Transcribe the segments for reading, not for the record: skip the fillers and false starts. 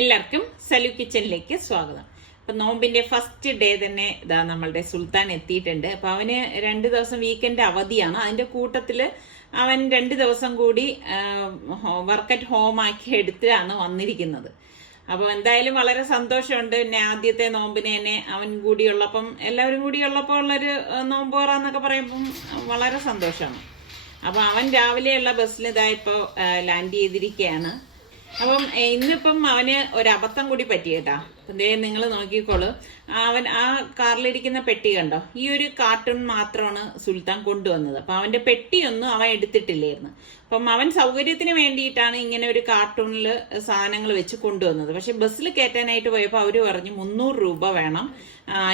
എല്ലാവർക്കും സലു കിച്ചണിലേക്ക് സ്വാഗതം. അപ്പൊ നോമ്പിന്റെ ഫസ്റ്റ് ഡേ തന്നെ ഇതാ നമ്മളുടെ സുൽത്താൻ എത്തിയിട്ടുണ്ട്. അപ്പൊ അവന് 2 ദിവസം വീക്കെൻഡ് അവധിയാണ്. അതിന്റെ കൂട്ടത്തില് അവൻ 2 ദിവസം കൂടി വർക്ക് അറ്റ് ഹോം ആക്കി എടുത്തിട്ടാണ് വന്നിരിക്കുന്നത്. അപ്പൊ എന്തായാലും വളരെ സന്തോഷമുണ്ട്. പിന്നെ ആദ്യത്തെ നോമ്പിന് തന്നെ അവൻ കൂടിയുള്ളപ്പം എല്ലാവരും കൂടിയുള്ളപ്പോൾ ഉള്ളൊരു നോമ്പോറാന്നൊക്കെ പറയുമ്പം വളരെ സന്തോഷമാണ്. അപ്പൊ അവൻ രാവിലെയുള്ള ബസ്സിൽ ഇതാ ഇപ്പൊ ലാൻഡ് ചെയ്തിരിക്കുകയാണ്. അപ്പം ഇന്നിപ്പം അവന് ഒരബദ്ധം കൂടി പറ്റിയേട്ടാ. നിങ്ങൾ നോക്കിക്കോളൂ, അവൻ ആ കാറിലിരിക്കുന്ന പെട്ടി കണ്ടോ, ഈ ഒരു കാർട്ടൂൺ മാത്രമാണ് സുൽത്താൻ കൊണ്ടുവന്നത്. അപ്പൊ അവന്റെ പെട്ടിയൊന്നും അവൻ എടുത്തിട്ടില്ലായിരുന്നു. അപ്പം അവൻ സൗകര്യത്തിന് വേണ്ടിയിട്ടാണ് ഇങ്ങനെ ഒരു കാർട്ടൂണിൽ സാധനങ്ങൾ വെച്ച് കൊണ്ടുവന്നത്. പക്ഷെ ബസ്സിൽ കയറ്റാനായിട്ട് പോയപ്പോൾ അവര് പറഞ്ഞു 300 രൂപ വേണം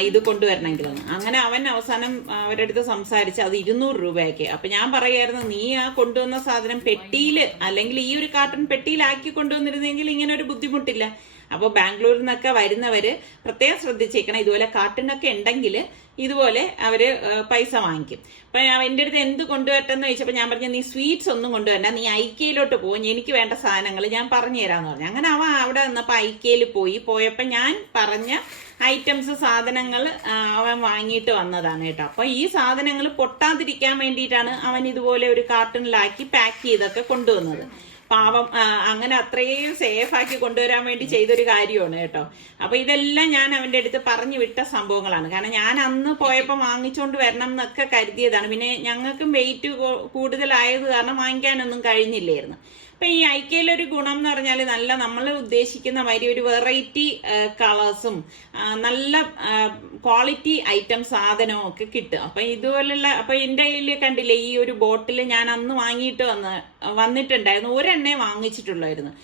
ഇത് കൊണ്ടുവരണമെങ്കിലെന്ന്. അങ്ങനെ അവൻ അവസാനം അവരുടെ അടുത്ത് സംസാരിച്ച് അത് 200 രൂപയാക്കി. അപ്പൊ ഞാൻ പറയായിരുന്നു, നീ ആ കൊണ്ടുവന്ന സാധനം പെട്ടിയിൽ അല്ലെങ്കിൽ ഈ ഒരു കാർട്ടൂൺ പെട്ടിയിലാക്കി കൊണ്ടുവന്നിരുന്നെങ്കിൽ ഇങ്ങനെ ഒരു ബുദ്ധിമുട്ടില്ല. അപ്പോൾ ബാംഗ്ലൂരിൽ നിന്നൊക്കെ വരുന്നവര് പ്രത്യേകം ശ്രദ്ധിച്ചേക്കണം. ഇതുപോലെ കാർട്ടൂണൊക്കെ ഉണ്ടെങ്കിൽ ഇതുപോലെ അവര് പൈസ വാങ്ങിക്കും. അപ്പൊ എന്റെ അടുത്ത് എന്ത് കൊണ്ടുവരട്ടെന്ന് ചോദിച്ചപ്പോൾ ഞാൻ പറഞ്ഞു, നീ സ്വീറ്റ്സ് ഒന്നും കൊണ്ടുവരണ്ട, നീ ഐക്കയിലോട്ട് പോകും, എനിക്ക് വേണ്ട സാധനങ്ങൾ ഞാൻ പറഞ്ഞു തരാന്ന് പറഞ്ഞു. അങ്ങനെ അവൻ അവിടെ നിന്നപ്പോൾ ഐക്കയിൽ പോയപ്പോ ഞാൻ പറഞ്ഞ ഐറ്റംസ് സാധനങ്ങൾ അവൻ വാങ്ങിയിട്ട് വന്നതാണ് കേട്ടോ. അപ്പൊ ഈ സാധനങ്ങൾ പൊട്ടാതിരിക്കാൻ വേണ്ടിയിട്ടാണ് അവൻ ഇതുപോലെ ഒരു കാർട്ടൂണിലാക്കി പാക്ക് ചെയ്തൊക്കെ കൊണ്ടുവന്നത്. പാവം, അങ്ങനെ അത്രയും സേഫ് ആക്കി കൊണ്ടുവരാൻ വേണ്ടി ചെയ്തൊരു കാര്യമാണ് കേട്ടോ. അപ്പൊ ഇതെല്ലാം ഞാൻ അവന്റെ അടുത്ത് പറഞ്ഞു വിട്ട സംഭവങ്ങളാണ്. കാരണം ഞാൻ അന്ന് പോയപ്പോൾ വാങ്ങിച്ചുകൊണ്ട് വരണം എന്നൊക്കെ കരുതിയതാണ്. പിന്നെ ഞങ്ങൾക്കും വെയിറ്റ് കൂടുതലായത് കാരണം വാങ്ങിക്കാനൊന്നും കഴിഞ്ഞില്ലായിരുന്നു. അപ്പൊ ഈ ഐക്കയിലൊരു ഗുണം എന്ന് പറഞ്ഞാൽ നല്ല നമ്മൾ ഉദ്ദേശിക്കുന്ന മാതിരി ഒരു വെറൈറ്റി കളേഴ്സും നല്ല ക്വാളിറ്റി ഐറ്റം സാധനവും ഒക്കെ കിട്ടും. അപ്പൊ ഇതുപോലുള്ള അപ്പൊ എന്റെ കയ്യിൽ കണ്ടില്ലേ, ഈ ഒരു ബോട്ടിൽ ഞാൻ അന്ന് വാങ്ങിയിട്ട് വന്നിട്ടുണ്ടായിരുന്നു. ഒരെണ്ണേ വാങ്ങിച്ചിട്ടുള്ളായിരുന്നു.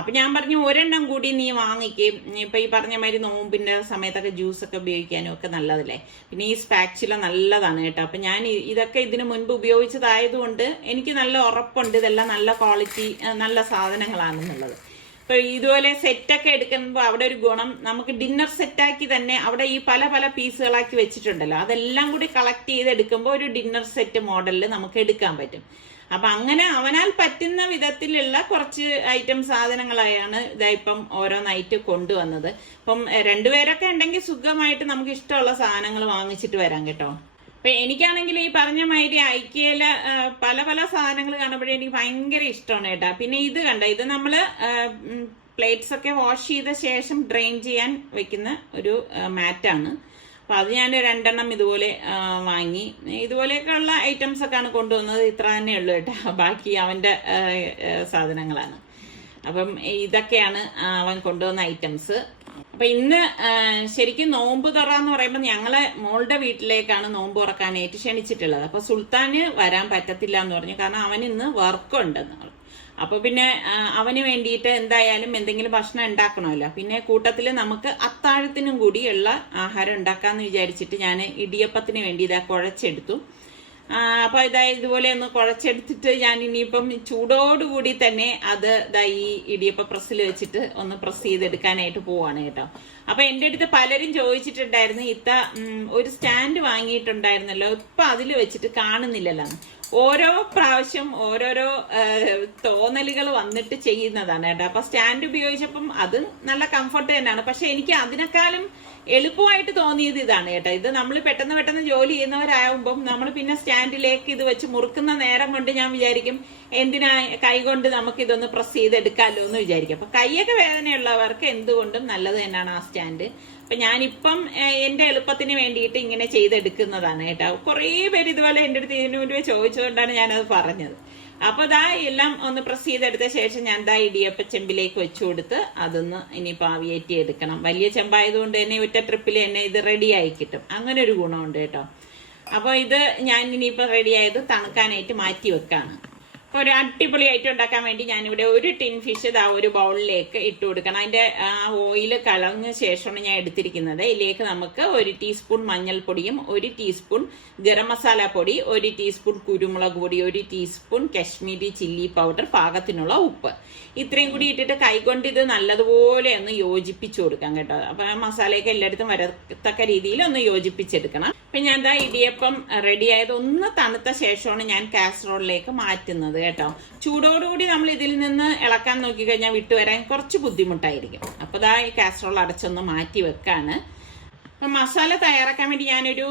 അപ്പൊ ഞാൻ പറഞ്ഞു, ഒരെണ്ണം കൂടി നീ വാങ്ങിക്കും. ഇപ്പൊ ഈ പറഞ്ഞ മാതിരി നോമ്പിന്റെ സമയത്തൊക്കെ ജ്യൂസൊക്കെ ഉപയോഗിക്കാനും ഒക്കെ നല്ലതല്ലേ. പിന്നെ ഈ സ്പാച്ചുല നല്ലതാണ് കേട്ടോ. അപ്പൊ ഞാൻ ഇതൊക്കെ ഇതിനു മുൻപ് ഉപയോഗിച്ചതായതുകൊണ്ട് എനിക്ക് നല്ല ഉറപ്പുണ്ട് ഇതെല്ലാം നല്ല ക്വാളിറ്റി നല്ല സാധനങ്ങളാണെന്നുള്ളത്. ഇപ്പൊ ഇതുപോലെ സെറ്റൊക്കെ എടുക്കുമ്പോൾ അവിടെ ഒരു ഗുണം, നമുക്ക് ഡിന്നർ സെറ്റാക്കി തന്നെ അവിടെ ഈ പല പല പീസുകളാക്കി വെച്ചിട്ടുണ്ടല്ലോ, അതെല്ലാം കൂടി കളക്ട് ചെയ്ത് എടുക്കുമ്പോൾ ഒരു ഡിന്നർ സെറ്റ് മോഡലിൽ നമുക്ക് എടുക്കാൻ പറ്റും. അപ്പൊ അങ്ങനെ അവനാൽ പറ്റുന്ന വിധത്തിലുള്ള കുറച്ച് ഐറ്റം സാധനങ്ങളായാണ് ഇതായിപ്പം ഓരോന്നായിട്ട് കൊണ്ടുവന്നത്. ഇപ്പം 2 പേരൊക്കെ ഉണ്ടെങ്കിൽ സുഖമായിട്ട് നമുക്ക് ഇഷ്ടമുള്ള സാധനങ്ങൾ വാങ്ങിച്ചിട്ട് വരാം കേട്ടോ. അപ്പൊ എനിക്കാണെങ്കിൽ ഈ പറഞ്ഞ മാതിരി ഐക്യയിലെ പല പല സാധനങ്ങൾ കാണുമ്പോഴേ എനിക്ക് ഭയങ്കര ഇഷ്ടമാണ് കേട്ടോ. പിന്നെ ഇത് കണ്ട, ഇത് നമ്മള് പ്ലേറ്റ്സ് ഒക്കെ വാഷ് ചെയ്ത ശേഷം ഡ്രെയിൻ ചെയ്യാൻ വെക്കുന്ന ഒരു മാറ്റാണ്. അപ്പൊ അത് ഞാൻ 2 എണ്ണം ഇതുപോലെ വാങ്ങി. ഇതുപോലെയൊക്കെ ഉള്ള ഐറ്റംസ് ഒക്കെയാണ് കൊണ്ടുവന്നത്. ഇത്ര തന്നെ ഉള്ളു കേട്ടോ, ബാക്കി അവന്റെ സാധനങ്ങളാണ്. അപ്പം ഇതൊക്കെയാണ് അവൻ കൊണ്ടുവന്ന ഐറ്റംസ്. അപ്പൊ ഇന്ന് ശരിക്കും നോമ്പ് തുറന്ന് പറയുമ്പോൾ ഞങ്ങളെ മോളുടെ വീട്ടിലേക്കാണ് നോമ്പ് തുറക്കാനായിട്ട് ക്ഷണിച്ചിട്ടുള്ളത്. അപ്പൊ സുൽത്താന് വരാൻ പറ്റത്തില്ല എന്ന് പറഞ്ഞു, കാരണം അവൻ ഇന്ന് വർക്കുണ്ടെന്ന്. അപ്പൊ പിന്നെ അവന് വേണ്ടിയിട്ട് എന്തായാലും എന്തെങ്കിലും ഭക്ഷണം ഉണ്ടാക്കണമല്ലോ. പിന്നെ കൂട്ടത്തിൽ നമുക്ക് അത്താഴത്തിനും കൂടിയുള്ള ആഹാരം ഉണ്ടാക്കാന്ന് വിചാരിച്ചിട്ട് ഞാൻ ഇടിയപ്പത്തിന് വേണ്ടി ഇതാ കുഴച്ചെടുത്തു. അപ്പൊ ഇതുപോലെ ഒന്ന് കുഴച്ചെടുത്തിട്ട് ഞാൻ ഇനിയിപ്പം ചൂടോടുകൂടി തന്നെ അത് ഈ ഇടിയപ്പ പ്രസ്സിൽ വെച്ചിട്ട് ഒന്ന് പ്രസ് ചെയ്തെടുക്കാനായിട്ട് പോവാണ് കേട്ടോ. അപ്പൊ എന്റെ അടുത്ത് പലരും ചോദിച്ചിട്ടുണ്ടായിരുന്നു, ഇത്ത ഒരു സ്റ്റാൻഡ് വാങ്ങിയിട്ടുണ്ടായിരുന്നല്ലോ, ഇപ്പൊ അതിൽ വെച്ചിട്ട് കാണുന്നില്ലല്ലോ. ഓരോ പ്രാവശ്യം ഓരോരോ തോന്നലുകൾ വന്നിട്ട് ചെയ്യുന്നതാണ് കേട്ടോ. അപ്പൊ സ്റ്റാൻഡ് ഉപയോഗിച്ചപ്പം അത് നല്ല കംഫർട്ട് തന്നെയാണ്. പക്ഷെ എനിക്ക് അതിനേക്കാളും എളുപ്പമായിട്ട് തോന്നിയത് ഇതാണ് കേട്ടോ. ഇത് നമ്മൾ പെട്ടെന്ന് ജോലി ചെയ്യുന്നവരാകുമ്പം നമ്മൾ പിന്നെ സ്റ്റാൻഡിലേക്ക് ഇത് വെച്ച് മുറുക്കുന്ന നേരം കൊണ്ട് ഞാൻ വിചാരിക്കും, എന്തിനാ കൈകൊണ്ട് നമുക്ക് ഇതൊന്ന് പ്രസ് ചെയ്തെടുക്കാമല്ലോ എന്ന് വിചാരിക്കും. അപ്പൊ കൈയൊക്കെ വേദനയുള്ളവർക്ക് എന്തുകൊണ്ടും നല്ലത് തന്നെയാണ് ആ സ്റ്റാൻഡ്. അപ്പൊ ഞാനിപ്പം എന്റെ എളുപ്പത്തിന് വേണ്ടിയിട്ട് ഇങ്ങനെ ചെയ്തെടുക്കുന്നതാണ് കേട്ടോ. കുറേ പേര് ഇതുപോലെ എന്റെ അടുത്ത് ഇതിനു മുൻപ് ചോദിച്ചുകൊണ്ടാണ് ഞാനത് പറഞ്ഞത്. അപ്പൊ എല്ലാം ഒന്ന് പ്രസ് ചെയ്തെടുത്ത ശേഷം ഞാൻ ഇടിയപ്പ ചെമ്പിലേക്ക് വെച്ചു കൊടുത്ത് അതൊന്ന് ഇനിയിപ്പോ ആവിയേറ്റി എടുക്കണം. വലിയ ചെമ്പായതുകൊണ്ട് തന്നെ ഒറ്റ ട്രിപ്പിൽ തന്നെ ഇത് റെഡി ആയി കിട്ടും. അങ്ങനെ ഒരു ഗുണമുണ്ട് കേട്ടോ. അപ്പൊ ഇത് ഞാൻ ഇനിയിപ്പോ റെഡിയായത് തണുക്കാനായിട്ട് മാറ്റി വെക്കാണ്. ഒരു അടിപൊളി ഐറ്റം ഉണ്ടാക്കാൻ വേണ്ടി ഞാനിവിടെ ഒരു ടിൻ ഫിഷ് ഒരു ബൗളിലേക്ക് ഇട്ട് കൊടുക്കണം. അതിന്റെ ഓയിൽ കളഞ്ഞ ശേഷമാണ് ഞാൻ എടുത്തിരിക്കുന്നത്. ഇതിലേക്ക് നമുക്ക് 1 ടീസ്പൂൺ മഞ്ഞൾപ്പൊടിയും 1 ടീസ്പൂൺ ഗരം മസാല പൊടി, 1 ടീസ്പൂൺ കുരുമുളക് പൊടി, 1 ടീസ്പൂൺ കശ്മീരി ചില്ലി പൗഡർ, പാകത്തിനുള്ള ഉപ്പ്, ഇത്രയും കൂടി ഇട്ടിട്ട് കൈകൊണ്ട് ഇത് നല്ലതുപോലെ ഒന്ന് യോജിപ്പിച്ചു കൊടുക്കാം കേട്ടോ. അപ്പൊ മസാലയൊക്കെ എല്ലായിടത്തും വരത്തക്ക രീതിയിൽ ഒന്ന് യോജിപ്പിച്ചെടുക്കണം. അപ്പൊ ഞാൻ ഇടിയപ്പം റെഡി ആയത് ഒന്ന് തണുത്ത ശേഷമാണ് ഞാൻ കാസറോളിലേക്ക് മാറ്റുന്നത് കേട്ടോ. ചൂടോടുകൂടി നമ്മൾ ഇതിൽ നിന്ന് ഇളക്കാൻ നോക്കിക്കഴിഞ്ഞാൽ വിട്ടുവരാൻ കുറച്ച് ബുദ്ധിമുട്ടായിരിക്കും. അപ്പോൾ ദാ ഈ കാസറോൾ അടച്ചൊന്ന് മാറ്റി വെക്കാണ്. അപ്പം മസാല തയ്യാറാക്കാൻ വേണ്ടി ഞാനൊരു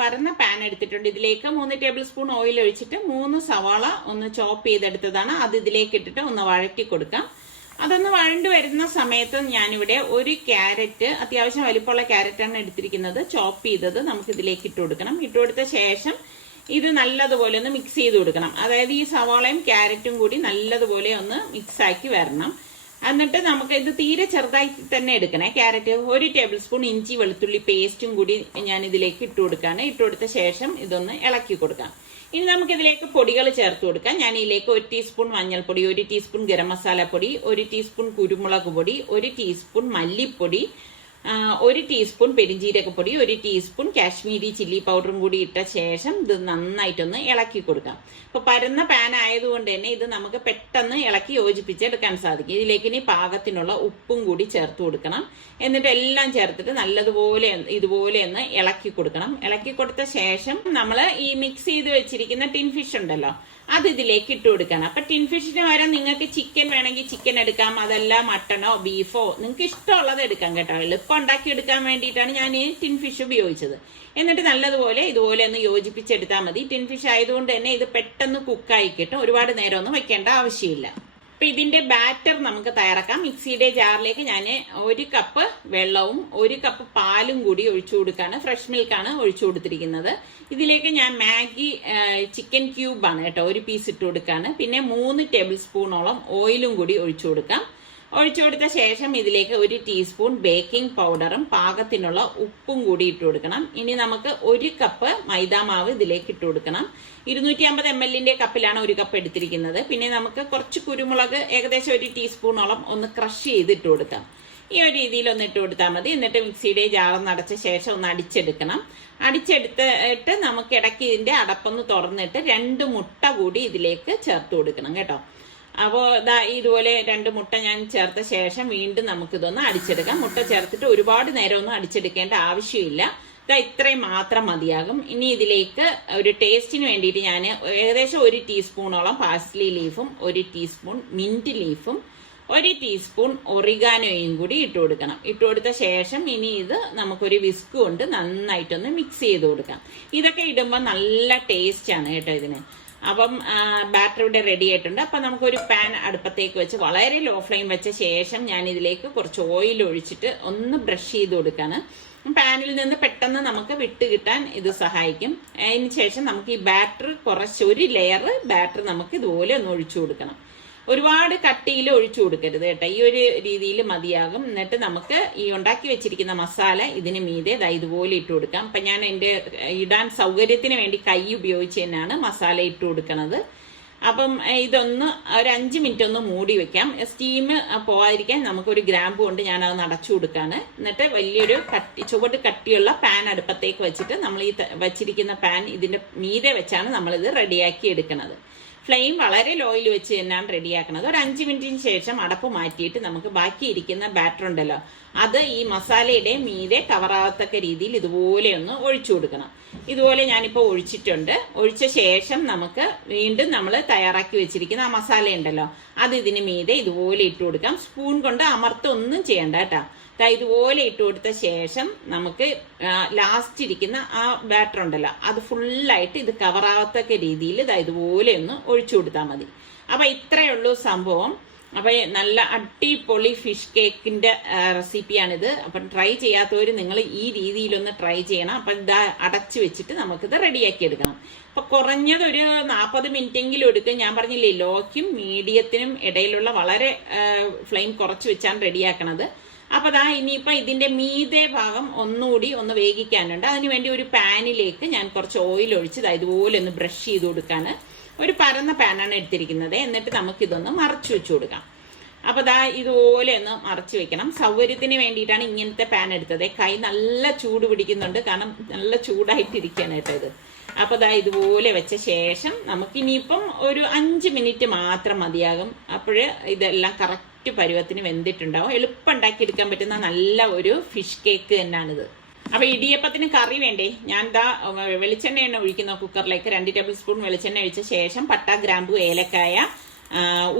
പരന്ന പാൻ എടുത്തിട്ടുണ്ട്. ഇതിലേക്ക് 3 ടേബിൾ സ്പൂൺ ഓയിൽ ഒഴിച്ചിട്ട് 3 സവാള ഒന്ന് ചോപ്പ് ചെയ്തെടുത്തതാണ്. അത് ഇതിലേക്ക് ഇട്ടിട്ട് ഒന്ന് വഴറ്റി കൊടുക്കാം. അതൊന്ന് വഴണ്ടു വരുന്ന സമയത്ത് ഞാനിവിടെ ഒരു ക്യാരറ്റ്, അത്യാവശ്യം വലിപ്പമുള്ള ക്യാരറ്റാണ് എടുത്തിരിക്കുന്നത്, ചോപ്പ് ചെയ്തത് നമുക്ക് ഇതിലേക്ക് ഇട്ട് കൊടുക്കണം. ഇട്ട് കൊടുത്ത ശേഷം ഇത് നല്ലതുപോലെ ഒന്ന് മിക്സ് ചെയ്ത് കൊടുക്കണം. അതായത് ഈ സവാളയും ക്യാരറ്റും കൂടി നല്ലതുപോലെ ഒന്ന് മിക്സ് ആക്കി വരണം. എന്നിട്ട് നമുക്ക് ഇത് തീരെ ചെറുതായി തന്നെ എടുക്കണേ ക്യാരറ്റ്. 1 ടേബിൾ സ്പൂൺ ഇഞ്ചി വെളുത്തുള്ളി പേസ്റ്റും കൂടി ഞാൻ ഇതിലേക്ക് ഇട്ട് കൊടുക്കാണ്. ഇട്ട് കൊടുത്ത ശേഷം ഇതൊന്ന് ഇളക്കി കൊടുക്കാം. ഇനി നമുക്ക് ഇതിലേക്ക് പൊടികൾ ചേർത്ത് കൊടുക്കാം. ഞാൻ ഇതിലേക്ക് 1 ടീസ്പൂൺ മഞ്ഞൾപ്പൊടി, 1 ടീസ്പൂൺ ഗരം മസാല പൊടി, 1 ടീസ്പൂൺ കുരുമുളക് പൊടി, 1 ടീസ്പൂൺ മല്ലിപ്പൊടി, 1 ടീസ്പൂൺ പെരിഞ്ജീരകപ്പൊടി, 1 ടീസ്പൂൺ കാശ്മീരി ചില്ലി പൗഡറും കൂടി ഇട്ട ശേഷം ഇത് നന്നായിട്ടൊന്ന് ഇളക്കി കൊടുക്കാം. ഇപ്പൊ പരന്ന പാൻ ആയതുകൊണ്ട് തന്നെ ഇത് നമുക്ക് പെട്ടെന്ന് ഇളക്കി യോജിപ്പിച്ചെടുക്കാൻ സാധിക്കും. ഇതിലേക്ക് ഇനി പാകത്തിനുള്ള ഉപ്പും കൂടി ചേർത്ത് കൊടുക്കണം. എന്നിട്ട് എല്ലാം ചേർത്തിട്ട് നല്ലതുപോലെ ഇതുപോലെ ഒന്ന് ഇളക്കി കൊടുക്കണം. ഇളക്കി കൊടുത്ത ശേഷം നമ്മൾ ഈ മിക്സ് ചെയ്ത് വെച്ചിരിക്കുന്ന ടിൻ ഫിഷ് ഉണ്ടല്ലോ, അത് ഇതിലേക്ക് ഇട്ട് കൊടുക്കണം. അപ്പൊ ടിൻ ഫിഷിന് പകരം നിങ്ങൾക്ക് ചിക്കൻ വേണമെങ്കിൽ ചിക്കൻ എടുക്കാം, അതല്ല മട്ടണോ ബീഫോ നിങ്ങൾക്ക് ഇഷ്ടമുള്ളത് എടുക്കാം കേട്ടോ. എളുപ്പം ഉണ്ടാക്കി എടുക്കാൻ വേണ്ടിയിട്ടാണ് ഞാൻ ഈ ടിൻ ഫിഷ് ഉപയോഗിച്ചത്. എന്നിട്ട് നല്ലതുപോലെ ഇതുപോലെ ഒന്ന് യോജിപ്പിച്ചെടുത്താൽ മതി. ടിൻ ഫിഷ് ആയതുകൊണ്ട് തന്നെ ഇത് പെട്ടെന്ന് കുക്കായി കിട്ടും, ഒരുപാട് നേരം ഒന്നും വെക്കേണ്ട ആവശ്യമില്ല. അപ്പൊ ഇതിന്റെ ബാറ്റർ നമുക്ക് തയ്യാറാക്കാം. മിക്സിയുടെ ജാറിലേക്ക് ഞാൻ 1 കപ്പ് വെള്ളവും 1 കപ്പ് പാലും കൂടി ഒഴിച്ചു കൊടുക്കാണ്. ഫ്രഷ് മിൽക്കാണ് ഒഴിച്ചു കൊടുത്തിരിക്കുന്നത്. ഇതിലേക്ക് ഞാൻ മാഗി ചിക്കൻ ക്യൂബാണ് കേട്ടോ 1 പീസ് ഇട്ട് കൊടുക്കാണ്. പിന്നെ 3 ടേബിൾ സ്പൂണോളം ഓയിലും കൂടി ഒഴിച്ചു കൊടുക്കാം. ഒഴിച്ചു കൊടുത്ത ശേഷം ഇതിലേക്ക് 1 ടീസ്പൂൺ ബേക്കിംഗ് പൗഡറും പാകത്തിനുള്ള ഉപ്പും കൂടി ഇട്ട് കൊടുക്കണം. ഇനി നമുക്ക് 1 കപ്പ് മൈദാമാവ് ഇതിലേക്ക് ഇട്ട് കൊടുക്കണം. 250 ml കപ്പിലാണ് 1 കപ്പ് എടുത്തിരിക്കുന്നത്. പിന്നെ നമുക്ക് കുറച്ച് കുരുമുളക് ഏകദേശം 1 ടീസ്പൂണോളം ഒന്ന് ക്രഷ് ചെയ്തിട്ട് കൊടുക്കാം. ഈ ഒരു രീതിയിൽ ഒന്ന് ഇട്ട് കൊടുത്താൽ മതി. എന്നിട്ട് മിക്സിയുടെ ജാറൊന്ന് അടച്ച ശേഷം ഒന്ന് അടിച്ചെടുക്കണം. അടിച്ചെടുത്തിട്ട് നമുക്ക് ഇടയ്ക്ക് ഇതിന്റെ അടപ്പൊന്ന് തുറന്നിട്ട് 2 മുട്ട കൂടി ഇതിലേക്ക് ചേർത്ത് കൊടുക്കണം കേട്ടോ. അപ്പോൾ ഇതാ ഇതുപോലെ 2 മുട്ട ഞാൻ ചേർത്ത ശേഷം വീണ്ടും നമുക്കിതൊന്ന് അടിച്ചെടുക്കാം. മുട്ട ചേർത്തിട്ട് ഒരുപാട് നേരമൊന്നും അടിച്ചെടുക്കേണ്ട ആവശ്യമില്ല. ഇതാ ഇത്രയും മാത്രം മതിയാകും. ഇനി ഇതിലേക്ക് ഒരു ടേസ്റ്റിന് വേണ്ടിയിട്ട് ഞാൻ ഏകദേശം 1 ടീസ്പൂണോളം പാഴ്സ്ലി ലീഫും 1 ടീസ്പൂൺ മിന്റ് ലീഫും 1 ടീസ്പൂൺ ഒറിഗാനോയും കൂടി ഇട്ട് കൊടുക്കണം. ഇട്ട് കൊടുത്ത ശേഷം ഇനി ഇത് നമുക്കൊരു വിസ്ക് കൊണ്ട് നന്നായിട്ടൊന്ന് മിക്സ് ചെയ്ത് കൊടുക്കാം. ഇതൊക്കെ ഇടുമ്പോൾ നല്ല ടേസ്റ്റാണ് കേട്ടോ ഇതിന്. അപ്പം ബാറ്റർ ഇവിടെ റെഡി ആയിട്ടുണ്ട്. അപ്പം നമുക്കൊരു പാൻ അടുപ്പത്തേക്ക് വെച്ച് വളരെ ലോ ഫ്ലെയിം വെച്ച ശേഷം ഞാൻ ഇതിലേക്ക് കുറച്ച് ഓയിൽ ഒഴിച്ചിട്ട് ഒന്ന് ബ്രഷ് ചെയ്ത് കൊടുക്കാണ്. പാനിൽ നിന്ന് പെട്ടെന്ന് നമുക്ക് വിട്ട് കിട്ടാൻ ഇത് സഹായിക്കും. അതിന് ശേഷം നമുക്ക് ഈ ബാറ്റർ കുറച്ച് 1 ലെയർ ബാറ്റർ നമുക്ക് ഇതുപോലെ ഒന്ന് ഒഴിച്ചു കൊടുക്കണം. ഒരുപാട് കട്ടിയിൽ ഒഴിച്ചു കൊടുക്കരുത് കേട്ടോ. ഈ ഒരു രീതിയിൽ മതിയാകും. എന്നിട്ട് നമുക്ക് ഈ ഉണ്ടാക്കി വെച്ചിരിക്കുന്ന മസാല ഇതിന് മീതെ ഇതുപോലെ ഇട്ട് കൊടുക്കാം. അപ്പൊ ഞാൻ എൻ്റെ ഇടാൻ സൗകര്യത്തിന് വേണ്ടി കൈ ഉപയോഗിച്ച് തന്നെയാണ് മസാല ഇട്ട് കൊടുക്കണത്. അപ്പം ഇതൊന്ന് ഒരു 5 മിനിറ്റ് ഒന്ന് മൂടി വെക്കാം. സ്റ്റീം പോവാതിരിക്കാൻ നമുക്കൊരു ഗ്രാമ്പ് കൊണ്ട് ഞാൻ അത് അടച്ചു കൊടുക്കാണ്. എന്നിട്ട് വലിയൊരു ചുവട് കട്ടിയുള്ള പാൻ അടുപ്പത്തേക്ക് വെച്ചിട്ട് നമ്മൾ ഈ വെച്ചിരിക്കുന്ന പാൻ ഇതിന്റെ മീതെ വെച്ചാണ് നമ്മളിത് റെഡിയാക്കി എടുക്കുന്നത്. ഫ്ലെയിം വളരെ ലോയിൽ വെച്ച് തന്നെയാണ് റെഡിയാക്കുന്നത്. ഒരു 5 മിനിറ്റിന് ശേഷം അടപ്പ് മാറ്റിയിട്ട് നമുക്ക് ബാക്കി ഇരിക്കുന്ന ബാറ്റർ ഉണ്ടല്ലോ അത് ഈ മസാലയുടെ മീതെ കവറാകത്തക്ക രീതിയിൽ ഇതുപോലെ ഒന്ന് ഒഴിച്ചു കൊടുക്കണം. ഇതുപോലെ ഞാനിപ്പോൾ ഒഴിച്ചിട്ടുണ്ട്. ഒഴിച്ച ശേഷം നമുക്ക് വീണ്ടും നമ്മൾ തയ്യാറാക്കി വെച്ചിരിക്കുന്ന ആ മസാല ഉണ്ടല്ലോ അത് ഇതിന് മീതെ ഇതുപോലെ ഇട്ട് കൊടുക്കാം. സ്പൂൺ കൊണ്ട് അമർത്തൊന്നും ചെയ്യണ്ട കേട്ടോ. ഇതുപോലെ ഇട്ട് കൊടുത്ത ശേഷം നമുക്ക് ലാസ്റ്റ് ഇരിക്കുന്ന ആ ബാറ്റർ ഉണ്ടല്ലോ അത് ഫുള്ളായിട്ട് ഇത് കവറാകത്തക്ക രീതിയിൽ ഇതുപോലെ ഒന്ന് ഒഴിച്ചു കൊടുത്താൽ മതി. അപ്പൊ ഇത്രയേ ഉള്ളൂ സംഭവം. അപ്പൊ നല്ല അടിപൊളി ഫിഷ് കേക്കിന്റെ റെസിപ്പിയാണിത്. അപ്പം ട്രൈ ചെയ്യാത്തവർ നിങ്ങൾ ഈ രീതിയിലൊന്ന് ട്രൈ ചെയ്യണം. അപ്പൊ ഇതാ അടച്ചു വെച്ചിട്ട് നമുക്കിത് റെഡിയാക്കി എടുക്കണം. അപ്പൊ കുറഞ്ഞത് ഒരു 40 മിനിറ്റെങ്കിലും എടുക്കും. ഞാൻ പറഞ്ഞില്ലേ ലോയ്ക്കും മീഡിയത്തിനും ഇടയിലുള്ള വളരെ ഫ്ലെയിം കുറച്ച് വെച്ചാണ് റെഡിയാക്കണത്. അപ്പൊ ദാ ഇനിയിപ്പോ ഇതിന്റെ മീതെ ഭാഗം ഒന്നുകൂടി ഒന്ന് വേവിക്കാനുണ്ട്. അതിനുവേണ്ടി ഒരു പാനിലേക്ക് ഞാൻ കുറച്ച് ഓയിൽ ഒഴിച്ച് ഇതുപോലെ ഒന്ന് ബ്രഷ് ചെയ്ത് കൊടുക്കാണ്. ഒരു പരന്ന പാനാണ് എടുത്തിരിക്കുന്നത്. എന്നിട്ട് നമുക്കിതൊന്ന് മറച്ചു വെച്ചു കൊടുക്കാം. അപ്പൊ ദാ ഇതുപോലെ ഒന്ന് മറച്ചു വെക്കണം. സൗകര്യത്തിന് വേണ്ടിയിട്ടാണ് ഇങ്ങനത്തെ പാൻ എടുത്തത്. കൈ നല്ല ചൂട് പിടിക്കുന്നുണ്ട്, കാരണം നല്ല ചൂടായിട്ടിരിക്കുകയാണ് കേട്ടോ ഇത്. അപ്പൊ ദാ ഇതുപോലെ വെച്ച ശേഷം നമുക്കിനിയിപ്പം ഒരു 5 മിനിറ്റ് മാത്രം മതിയാകും. അപ്പോഴ് ഇതെല്ലാം കറക്റ്റ് പരുവത്തിന് വെന്തിട്ടുണ്ടാവും. എളുപ്പം ഉണ്ടാക്കിയെടുക്കാൻ പറ്റുന്ന നല്ല ഒരു ഫിഷ് കേക്ക് തന്നെയാണിത്. അപ്പൊ ഇടിയപ്പത്തിന് കറി വേണ്ടേ, ഞാൻ ഇതാ വെളിച്ചെണ്ണയാണ് ഒഴിക്കുന്ന കുക്കറിലേക്ക്. 2 ടേബിൾ സ്പൂൺ വെളിച്ചെണ്ണ ഒഴിച്ച ശേഷം പട്ട, ഗ്രാമ്പു, ഏലക്കായ,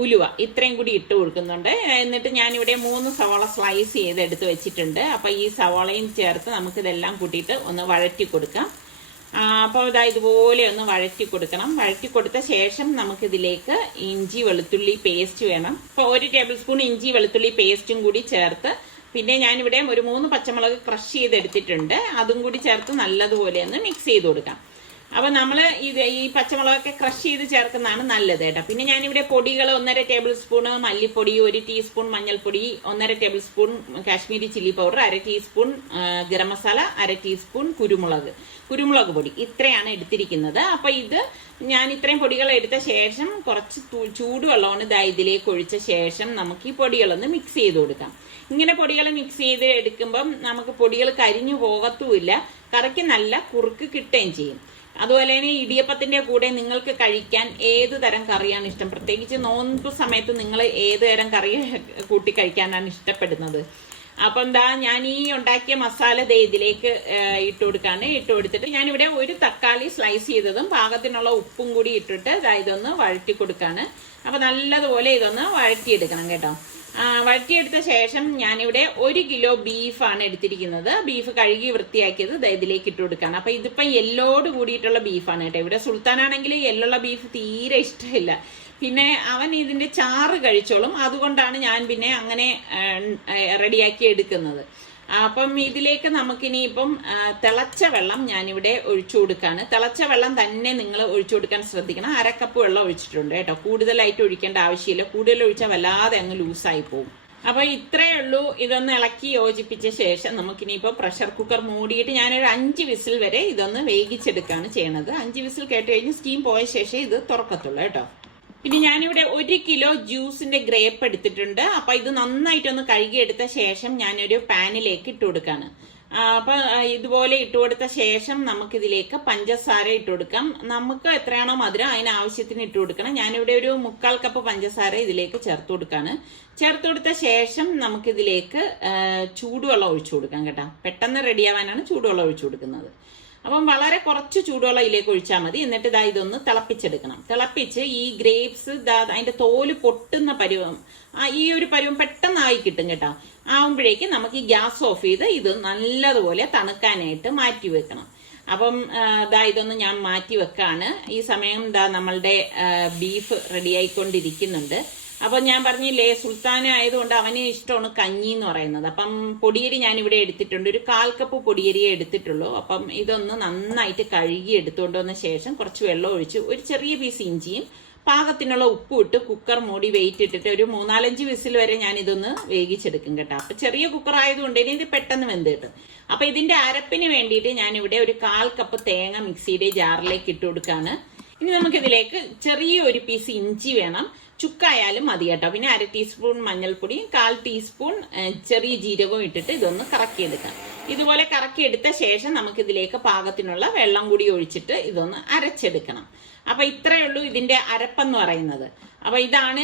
ഉലുവ ഇത്രയും കൂടി ഇട്ട് കൊടുക്കുന്നുണ്ട്. എന്നിട്ട് ഞാനിവിടെ 3 സവാള സ്ലൈസ് ചെയ്ത് എടുത്ത് വെച്ചിട്ടുണ്ട്. അപ്പൊ ഈ സവാളയും ചേർത്ത് നമുക്കിതെല്ലാം കൂട്ടിയിട്ട് ഒന്ന് വഴറ്റി കൊടുക്കാം. അപ്പോൾ ഇതാ ഇതുപോലെ ഒന്ന് വഴറ്റി കൊടുക്കണം. വഴറ്റി കൊടുത്ത ശേഷം നമുക്കിതിലേക്ക് ഇഞ്ചി വെളുത്തുള്ളി പേസ്റ്റ് വേണം. അപ്പോൾ 1 ടേബിൾ സ്പൂൺ ഇഞ്ചി വെളുത്തുള്ളി പേസ്റ്റും കൂടി ചേർത്ത്, പിന്നെ ഞാനിവിടെ ഒരു 3 പച്ചമുളക് ക്രഷ് ചെയ്തെടുത്തിട്ടുണ്ട്, അതും കൂടി ചേർത്ത് നല്ലതുപോലെ ഒന്ന് മിക്സ് ചെയ്ത് കൊടുക്കാം. അപ്പൊ നമ്മള് ഈ പച്ചമുളകൊക്കെ ക്രഷ് ചെയ്ത് ചേർക്കുന്നതാണ് നല്ലത് കേട്ടോ. പിന്നെ ഞാനിവിടെ പൊടികൾ 1.5 ടേബിൾ സ്പൂൺ മല്ലിപ്പൊടി, 1 ടീസ്പൂൺ മഞ്ഞൾപ്പൊടി, 1.5 table spoon Kashmiri chilli powder, 1/2 teaspoon garam masala, 1/2 teaspoon കുരുമുളക് പൊടി, ഇത്രയാണ് എടുത്തിരിക്കുന്നത്. അപ്പൊ ഇത് ഞാൻ ഇത്രയും പൊടികൾ എടുത്ത ശേഷം കുറച്ച് ചൂടുവെള്ളമാണ് ഇതിലേക്ക് ഒഴിച്ച ശേഷം നമുക്ക് ഈ പൊടികളൊന്ന് മിക്സ് ചെയ്ത് കൊടുക്കാം. ഇങ്ങനെ പൊടികൾ മിക്സ് ചെയ്ത് എടുക്കുമ്പം നമുക്ക് പൊടികൾ കരിഞ്ഞു പോകത്തുമില്ല, കറിക്ക് നല്ല കുറുക്ക് കിട്ടുകയും ചെയ്യും. അതുപോലെ തന്നെ ഇടിയപ്പത്തിന്റെ കൂടെ നിങ്ങൾക്ക് കഴിക്കാൻ ഏത് തരം കറിയാണ് ഇഷ്ടം, പ്രത്യേകിച്ച് നോമ്പ് സമയത്ത് നിങ്ങൾ ഏത് തരം കറി കൂട്ടി കഴിക്കാനാണ് ഇഷ്ടപ്പെടുന്നത്. അപ്പൊ എന്താ ഞാൻ ഈ ഉണ്ടാക്കിയ മസാല ഇതിലേക്ക് ഇട്ട് കൊടുക്കാണ്. ഇട്ട് കൊടുത്തിട്ട് ഞാനിവിടെ 1 തക്കാളി സ്ലൈസ് ചെയ്തതും പാകത്തിനുള്ള ഉപ്പും കൂടി ഇട്ടിട്ട് ഇതൊന്ന് വഴറ്റി കൊടുക്കാണ്. അപ്പൊ നല്ലതുപോലെ ഇതൊന്ന് വഴറ്റിയെടുക്കണം കേട്ടോ. വഴറ്റിയെടുത്ത ശേഷം ഞാനിവിടെ 1 കിലോ ബീഫാണ് എടുത്തിരിക്കുന്നത്. ബീഫ് കഴുകി വൃത്തിയാക്കിയത് ഇതിലേക്ക് ഇട്ട് കൊടുക്കാണ്. അപ്പൊ ഇതിപ്പം യെല്ലോട് കൂടിയിട്ടുള്ള ബീഫാണ് കേട്ടോ. ഇവിടെ സുൽത്താനാണെങ്കിൽ യെല്ലുള്ള ബീഫ് തീരെ ഇഷ്ടമില്ല, പിന്നെ അവൻ ഇതിന്റെ ചാറ് കഴിച്ചോളും. അതുകൊണ്ടാണ് ഞാൻ പിന്നെ അങ്ങനെ റെഡിയാക്കി എടുക്കുന്നത്. അപ്പം ഇതിലേക്ക് നമുക്കിനിയിപ്പം തിളച്ച വെള്ളം ഞാനിവിടെ ഒഴിച്ചു കൊടുക്കാണ്. തിളച്ച വെള്ളം തന്നെ നിങ്ങൾ ഒഴിച്ചു കൊടുക്കാൻ ശ്രദ്ധിക്കണം. 1/2 കപ്പ് വെള്ളം ഒഴിച്ചിട്ടുണ്ട് കേട്ടോ. കൂടുതലായിട്ട് ഒഴിക്കേണ്ട ആവശ്യമില്ല, കൂടുതൽ ഒഴിച്ചാൽ വല്ലാതെ അങ്ങ് ലൂസായി പോകും. അപ്പൊ ഇത്രയേ ഉള്ളൂ. ഇതൊന്ന് ഇളക്കി യോജിപ്പിച്ച ശേഷം നമുക്കിനിയിപ്പോൾ പ്രഷർ കുക്കർ മൂടിയിട്ട് ഞാനൊരു 5 വിസിൽ വരെ ഇതൊന്ന് വേവിച്ചെടുക്കുകയാണ് ചെയ്യണത്. 5 വിസിൽ കേട്ട് കഴിഞ്ഞ് സ്റ്റീം പോയ ശേഷം ഇത് തുറക്കത്തുള്ളൂ കേട്ടോ. പിന്നെ ഞാനിവിടെ 1 കിലോ ജ്യൂസിന്റെ ഗ്രേപ്പ് എടുത്തിട്ടുണ്ട്. അപ്പൊ ഇത് നന്നായിട്ടൊന്ന് കഴുകിയെടുത്ത ശേഷം ഞാനൊരു പാനിലേക്ക് ഇട്ട് കൊടുക്കാണ്. അപ്പൊ ഇതുപോലെ ഇട്ട് കൊടുത്ത ശേഷം നമുക്കിതിലേക്ക് പഞ്ചസാര ഇട്ട് കൊടുക്കാം. നമുക്ക് എത്രയാണോ മധുരം അതിനാവശ്യത്തിന് ഇട്ട് കൊടുക്കണം. ഞാനിവിടെ ഒരു 1/4 കപ്പ് പഞ്ചസാര ഇതിലേക്ക് ചേർത്ത് കൊടുക്കാണ്. ചേർത്ത് കൊടുത്ത ശേഷം നമുക്കിതിലേക്ക് ചൂടുവെള്ളം ഒഴിച്ചു കൊടുക്കാം കേട്ടോ. പെട്ടെന്ന് റെഡിയാവാനാണ് ചൂടുവെള്ളം ഒഴിച്ചു കൊടുക്കുന്നത്. അപ്പം വളരെ കുറച്ച് ചൂടുവെള്ളം ഇതിലേക്ക് ഒഴിച്ചാൽ മതി. എന്നിട്ട് ഇതൊന്ന് തിളപ്പിച്ചെടുക്കണം. തിളപ്പിച്ച് ഈ ഗ്രേപ്സ് അതിന്റെ തോല് പൊട്ടുന്ന പരുവം, ഈ ഒരു പരുവം പെട്ടെന്നായി കിട്ടും കേട്ടോ. ആവുമ്പോഴേക്ക് നമുക്ക് ഈ ഗ്യാസ് ഓഫ് ചെയ്ത് ഇത് നല്ലതുപോലെ തണുക്കാനായിട്ട് മാറ്റി വെക്കണം. അപ്പം ഇതൊന്ന് ഞാൻ മാറ്റി വെക്കാണ്. ഈ സമയം നമ്മളുടെ ബീഫ് റെഡി ആയിക്കൊണ്ടിരിക്കുന്നുണ്ട്. അപ്പൊ ഞാൻ പറഞ്ഞില്ലേ, സുൽത്താൻ ആയതുകൊണ്ട് അവന് ഇഷ്ടമാണ് കഞ്ഞി എന്ന് പറയുന്നത്. അപ്പം പൊടിയരി ഞാൻ ഇവിടെ എടുത്തിട്ടുണ്ട്, ഒരു 1/4 കപ്പ് പൊടിയരിയെ എടുത്തിട്ടുള്ളൂ. അപ്പം ഇതൊന്ന് നന്നായിട്ട് കഴുകി എടുത്തുകൊണ്ട് വന്ന ശേഷം കുറച്ച് വെള്ളം ഒഴിച്ച് ഒരു ചെറിയ പീസ് ഇഞ്ചിയും പാകത്തിനുള്ള ഉപ്പും ഇട്ട് കുക്കർ മൂടി വെയിറ്റ് ഇട്ടിട്ട് ഒരു 3-4 വിസിൽ വരെ ഞാൻ ഇതൊന്ന് വേവിച്ചെടുക്കും കേട്ടോ. അപ്പൊ ചെറിയ കുക്കർ ആയതുകൊണ്ട് ഇനി ഇത് പെട്ടെന്ന് വെന്ത് കിട്ടും. അപ്പൊ ഇതിന്റെ അരപ്പിന് വേണ്ടിയിട്ട് ഞാനിവിടെ ഒരു 1/4 കപ്പ് തേങ്ങ മിക്സിയുടെ ജാറിലേക്ക് ഇട്ട് കൊടുക്കാണ്. ഇനി നമുക്കിതിലേക്ക് ചെറിയൊരു പീസ് ഇഞ്ചി വേണം, ചുക്കായാലും മതി കേട്ടോ. പിന്നെ 1/2 ടീസ്പൂൺ മഞ്ഞൾപ്പൊടിയും 1/4 ടീസ്പൂൺ ചെറിയ ജീരകവും ഇട്ടിട്ട് ഇതൊന്ന് കറക്കിയെടുക്കാം. ഇതുപോലെ കറക്കിയെടുത്ത ശേഷം നമുക്കിതിലേക്ക് പാകത്തിനുള്ള വെള്ളം കൂടി ഒഴിച്ചിട്ട് ഇതൊന്ന് അരച്ചെടുക്കണം. അപ്പൊ ഇത്രയേ ഉള്ളൂ ഇതിന്റെ അരപ്പെന്ന് പറയുന്നത്. അപ്പൊ ഇതാണ്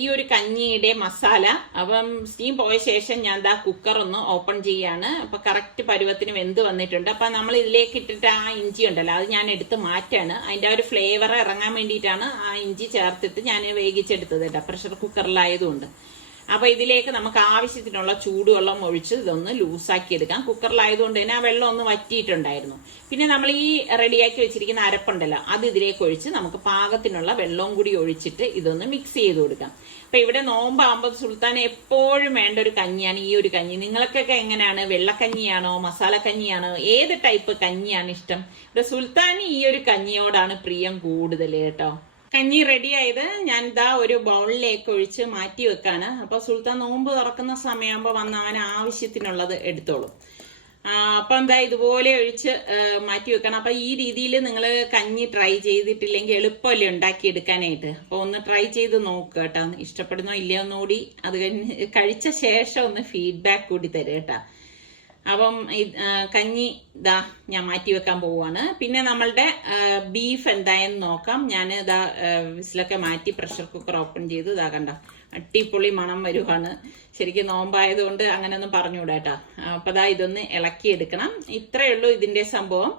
ഈ ഒരു കഞ്ഞിയുടെ മസാല. അപ്പം സ്റ്റീം പോയ ശേഷം ഞാൻ കുക്കർ ഒന്ന് ഓപ്പൺ ചെയ്യാണ്. അപ്പൊ കറക്റ്റ് പരുവത്തിന് വെന്ത് വന്നിട്ടുണ്ട്. അപ്പൊ നമ്മൾ ഇതിലേക്ക് ഇട്ടിട്ട് ആ ഇഞ്ചി ഉണ്ടല്ലോ അത് ഞാൻ എടുത്ത് മാറ്റാണ്. അതിന്റെ ഒരു ഫ്ലേവർ ഇറങ്ങാൻ വേണ്ടിയിട്ടാണ് ആ ഇഞ്ചി ചേർത്തിട്ട് ഞാൻ വേവിച്ചെടുത്തത് കേട്ടോ, പ്രഷർ കുക്കറിലായതുകൊണ്ട്. അപ്പൊ ഇതിലേക്ക് നമുക്ക് ആവശ്യത്തിനുള്ള ചൂടുവെള്ളം ഒഴിച്ച് ഇതൊന്ന് ലൂസാക്കി എടുക്കാം. കുക്കറിലായതുകൊണ്ട് തന്നെ ആ വെള്ളം ഒന്ന് വറ്റിയിട്ടുണ്ടായിരുന്നു. പിന്നെ നമ്മൾ ഈ റെഡിയാക്കി വെച്ചിരിക്കുന്ന അരപ്പുണ്ടല്ലോ അത് ഇതിലേക്ക് ഒഴിച്ച് നമുക്ക് പാകത്തിനുള്ള വെള്ളവും കൂടി ഒഴിച്ചിട്ട് ഇതൊന്ന് മിക്സ് ചെയ്ത് കൊടുക്കാം. അപ്പൊ ഇവിടെ നോമ്പാകുമ്പോൾ സുൽത്താൻ എപ്പോഴും വേണ്ട ഒരു കഞ്ഞിയാണ് ഈ ഒരു കഞ്ഞി. നിങ്ങൾക്കൊക്കെ എങ്ങനെയാണ്? വെള്ളക്കഞ്ഞിയാണോ, മസാല കഞ്ഞിയാണോ, ഏത് ടൈപ്പ് കഞ്ഞിയാണ് ഇഷ്ടം? ഇവിടെ സുൽത്താൻ ഈ ഒരു കഞ്ഞിയോടാണ് പ്രിയം കൂടുതൽ കേട്ടോ. കഞ്ഞി റെഡി ആയത് ഞാൻ ഒരു ബൗളിലേക്ക് ഒഴിച്ച് മാറ്റി വെക്കാണ്. അപ്പൊ സുൽത്താൻ നോമ്പ് തുറക്കുന്ന സമയമാകുമ്പോ വന്ന് അവന് ആവശ്യത്തിനുള്ളത് എടുത്തോളും. അപ്പൊ ഇതുപോലെ ഒഴിച്ച് മാറ്റി വെക്കണം. അപ്പൊ ഈ രീതിയിൽ നിങ്ങൾ കഞ്ഞി ട്രൈ ചെയ്തിട്ടില്ലെങ്കിൽ എളുപ്പമല്ലേ ഉണ്ടാക്കിയെടുക്കാനായിട്ട്. അപ്പൊ ഒന്ന് ട്രൈ ചെയ്ത് നോക്കുക കേട്ടോ. ഇഷ്ടപ്പെടുന്നോ ഇല്ലയോ ഒന്നുകൂടി അത് കഴിച്ച ശേഷം ഒന്ന് ഫീഡ്ബാക്ക് കൂടി തരും കേട്ടോ. അപ്പം കഞ്ഞി ഞാൻ മാറ്റി വെക്കാൻ പോവാണ്. പിന്നെ നമ്മളുടെ ബീഫ് എന്തായെന്ന് നോക്കാം. ഞാൻ വിസിലൊക്കെ മാറ്റി പ്രഷർ കുക്കർ ഓപ്പൺ ചെയ്തു. കണ്ട അടിപൊളി മണം വരുവാണ്. ശരിക്കും നോമ്പായതുകൊണ്ട് അങ്ങനെയൊന്നും പറഞ്ഞുകൂടാ കേട്ടോ. അപ്പൊ അതാ ഇതൊന്ന് ഇളക്കിയെടുക്കണം. ഇത്രയേ ഉള്ളൂ ഇതിന്റെ സംഭവം.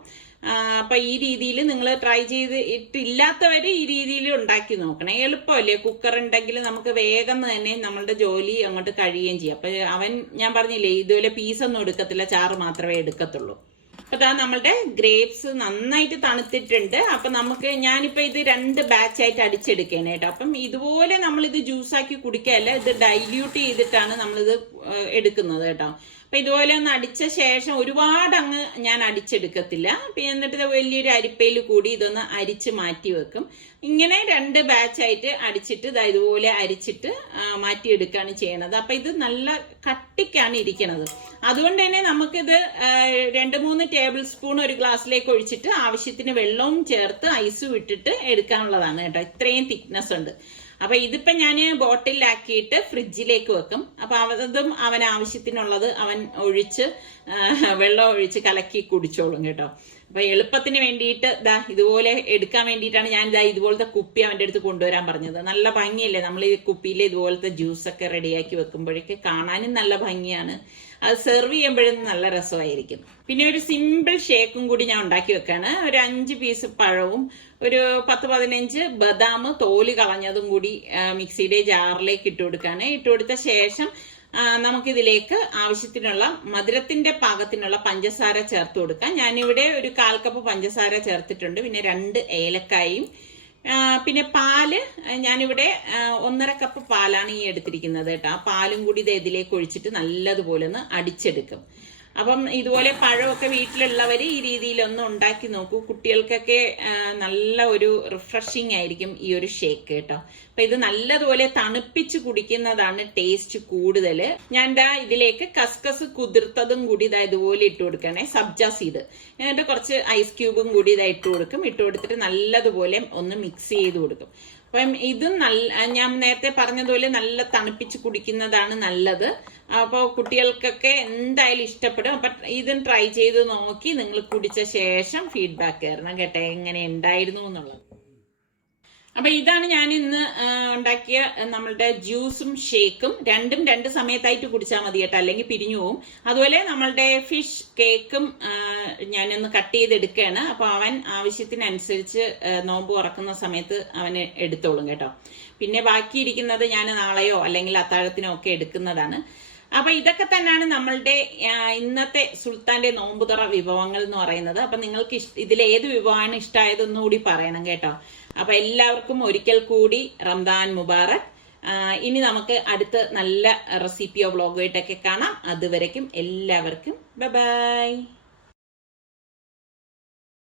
അപ്പൊ ഈ രീതിയിൽ നിങ്ങൾ ട്രൈ ചെയ്ത് ഇട്ടില്ലാത്തവര് ഈ രീതിയിൽ ഉണ്ടാക്കി നോക്കണേ. എളുപ്പമല്ലേ, കുക്കർ ഉണ്ടെങ്കിൽ നമുക്ക് വേഗം തന്നെ നമ്മളുടെ ജോലി അങ്ങോട്ട് കഴിയുകയും ചെയ്യാം. അപ്പൊ അവൻ ഞാൻ പറഞ്ഞില്ലേ ഇതുപോലെ പീസൊന്നും എടുക്കത്തില്ല, ചാറ് മാത്രമേ എടുക്കത്തുള്ളൂ. അപ്പൊ ഇതാ നമ്മളുടെ ഗ്രേപ്സ് നന്നായിട്ട് തണുത്തിട്ടുണ്ട്. അപ്പൊ നമുക്ക് ഞാനിപ്പോ ഇത് 2 ബാച്ചായിട്ട് അടിച്ചെടുക്കേനെ കേട്ടോ. അപ്പം ഇതുപോലെ നമ്മളിത് ജ്യൂസാക്കി കുടിക്കുകയല്ല, ഇത് ഡൈല്യൂട്ട് ചെയ്തിട്ടാണ് നമ്മളിത് എടുക്കുന്നത് കേട്ടോ. അപ്പൊ ഇതുപോലെ ഒന്ന് അടിച്ച ശേഷം ഒരുപാട് അങ്ങ് ഞാൻ അടിച്ചെടുക്കത്തില്ല. പിന്നെ എന്നിട്ട് വലിയൊരു അരിപ്പയിൽ കൂടി ഇതൊന്ന് അരിച്ച് മാറ്റി വെക്കും. ഇങ്ങനെ 2 ബാച്ചായിട്ട് അടിച്ചിട്ട് ഇതുപോലെ അരിച്ചിട്ട് മാറ്റിയെടുക്കുകയാണ് ചെയ്യണത്. അപ്പൊ ഇത് നല്ല കട്ടിക്കാണ് ഇരിക്കണത്. അതുകൊണ്ട് തന്നെ നമുക്കിത് 2-3 ടേബിൾ സ്പൂൺ ഒരു ഗ്ലാസ്സിലേക്ക് ഒഴിച്ചിട്ട് ആവശ്യത്തിന് വെള്ളവും ചേർത്ത് ഐസും ഇട്ടിട്ട് എടുക്കാനുള്ളതാണ് കേട്ടോ. ഇത്രയും തിക്നെസ് ഉണ്ട്. അപ്പൊ ഇതിപ്പോ ഞാൻ ബോട്ടിലാക്കിയിട്ട് ഫ്രിഡ്ജിലേക്ക് വെക്കും. അപ്പൊ അതും അവൻ ആവശ്യത്തിനുള്ളത് അവൻ ഒഴിച്ച് വെള്ളം ഒഴിച്ച് കലക്കി കുടിച്ചോളും കേട്ടോ. അപ്പൊ എളുപ്പത്തിന് വേണ്ടിയിട്ട് ഇതുപോലെ എടുക്കാൻ വേണ്ടിയിട്ടാണ് ഞാൻ ഇതുപോലത്തെ കുപ്പി അവന്റെ അടുത്ത് കൊണ്ടുവരാൻ പറഞ്ഞത്. നല്ല ഭംഗിയല്ലേ നമ്മൾ ഈ കുപ്പിയിൽ ഇതുപോലത്തെ ജ്യൂസൊക്കെ റെഡിയാക്കി വെക്കുമ്പോഴേക്ക് കാണാനും നല്ല ഭംഗിയാണ്, അത് സെർവ് ചെയ്യുമ്പോഴും നല്ല രസമായിരിക്കും. പിന്നെ ഒരു സിമ്പിൾ ഷേക്കും കൂടി ഞാൻ ഉണ്ടാക്കി വെക്കാണ്. ഒരു 5 പീസ് പഴവും ഒരു 10-15 ബദാം തോല് കളഞ്ഞതും കൂടി മിക്സിയുടെ ജാറിലേക്ക് ഇട്ട് കൊടുക്കാണ്. ഇട്ട് കൊടുത്ത ശേഷം നമുക്കിതിലേക്ക് ആവശ്യത്തിനുള്ള മധുരത്തിന്റെ പാകത്തിനുള്ള പഞ്ചസാര ചേർത്ത് കൊടുക്കാം. ഞാനിവിടെ ഒരു 1/4 കപ്പ് പഞ്ചസാര ചേർത്തിട്ടുണ്ട്. പിന്നെ 2 ഏലക്കായും പിന്നെ പാല് ഞാനിവിടെ 1.5 കപ്പ് പാലാണ് ഈ എടുത്തിരിക്കുന്നത് കേട്ടോ. ആ പാലും കൂടി ഇത് ഇതിലേക്ക് ഒഴിച്ചിട്ട് നല്ലതുപോലെ ഒന്ന് അടിച്ചെടുക്കും. അപ്പം ഇതുപോലെ പഴമൊക്കെ വീട്ടിലുള്ളവർ ഈ രീതിയിലൊന്ന് ഉണ്ടാക്കി നോക്കൂ. കുട്ടികൾക്കൊക്കെ നല്ല ഒരു റിഫ്രഷിങ് ആയിരിക്കും ഈ ഒരു ഷേക്ക് കേട്ടോ. അപ്പൊ ഇത് നല്ലതുപോലെ തണുപ്പിച്ച് കുടിക്കുന്നതാണ് ടേസ്റ്റ് കൂടുതൽ. ഞാൻ ഇതിലേക്ക് കസ്കസ് കുതിർത്തതും കൂടി ഇതുപോലെ ഇട്ട് കൊടുക്കണേ, സബ്ജ സീഡ്. എന്നിട്ട് കുറച്ച് ഐസ് ക്യൂബും കൂടി ഇട്ട് കൊടുക്കും. ഇട്ട് കൊടുത്തിട്ട് നല്ലതുപോലെ ഒന്ന് മിക്സ് ചെയ്ത് കൊടുക്കും. അപ്പം ഇതും ഞാൻ നേരത്തെ പറഞ്ഞതുപോലെ നല്ല തണുപ്പിച്ച് കുടിക്കുന്നതാണ് നല്ലത്. അപ്പോൾ കുട്ടികൾക്കൊക്കെ എന്തായാലും ഇഷ്ടപ്പെടും. അപ്പൊ ഇതും ട്രൈ ചെയ്ത് നോക്കി നിങ്ങൾ കുടിച്ച ശേഷം ഫീഡ്ബാക്ക് തരണം കേട്ടോ, എങ്ങനെ ഉണ്ടായിരുന്നു എന്നുള്ളത്. അപ്പൊ ഇതാണ് ഞാൻ ഇന്ന് ഉണ്ടാക്കിയ നമ്മളുടെ ജ്യൂസും ഷേക്കും. രണ്ടും 2 സമയത്തായിട്ട് കുടിച്ചാൽ മതി കേട്ടോ, അല്ലെങ്കിൽ പിരിഞ്ഞു പോവും. അതുപോലെ നമ്മളുടെ ഫിഷ് കേക്കും ഞാനൊന്ന് കട്ട് ചെയ്തെടുക്കുകയാണ്. അപ്പൊ അവൻ ആവശ്യത്തിനനുസരിച്ച് നോമ്പ് തുറക്കുന്ന സമയത്ത് അവന് എടുത്തോളും കേട്ടോ. പിന്നെ ബാക്കിയിരിക്കുന്നത് ഞാൻ നാളെയോ അല്ലെങ്കിൽ അത്താഴത്തിനോ ഒക്കെ എടുക്കുന്നതാണ്. അപ്പൊ ഇതൊക്കെ തന്നെയാണ് നമ്മളുടെ ഇന്നത്തെ സുൽത്താന്റെ നോമ്പുതുറ വിഭവങ്ങൾ എന്ന് പറയുന്നത്. അപ്പൊ നിങ്ങൾക്ക് ഇതിലേത് വിഭവമാണ് ഇഷ്ടമായതെന്ന് കൂടി പറയണം കേട്ടോ. അപ്പൊ എല്ലാവർക്കും ഒരിക്കൽ കൂടി റംദാൻ മുബാറക്. ഇനി നമുക്ക് അടുത്ത നല്ല റെസിപ്പിയോ വ്ളോഗോ ആയിട്ടൊക്കെ കാണാം. അതുവരയ്ക്കും എല്ലാവർക്കും ബൈ ബൈ.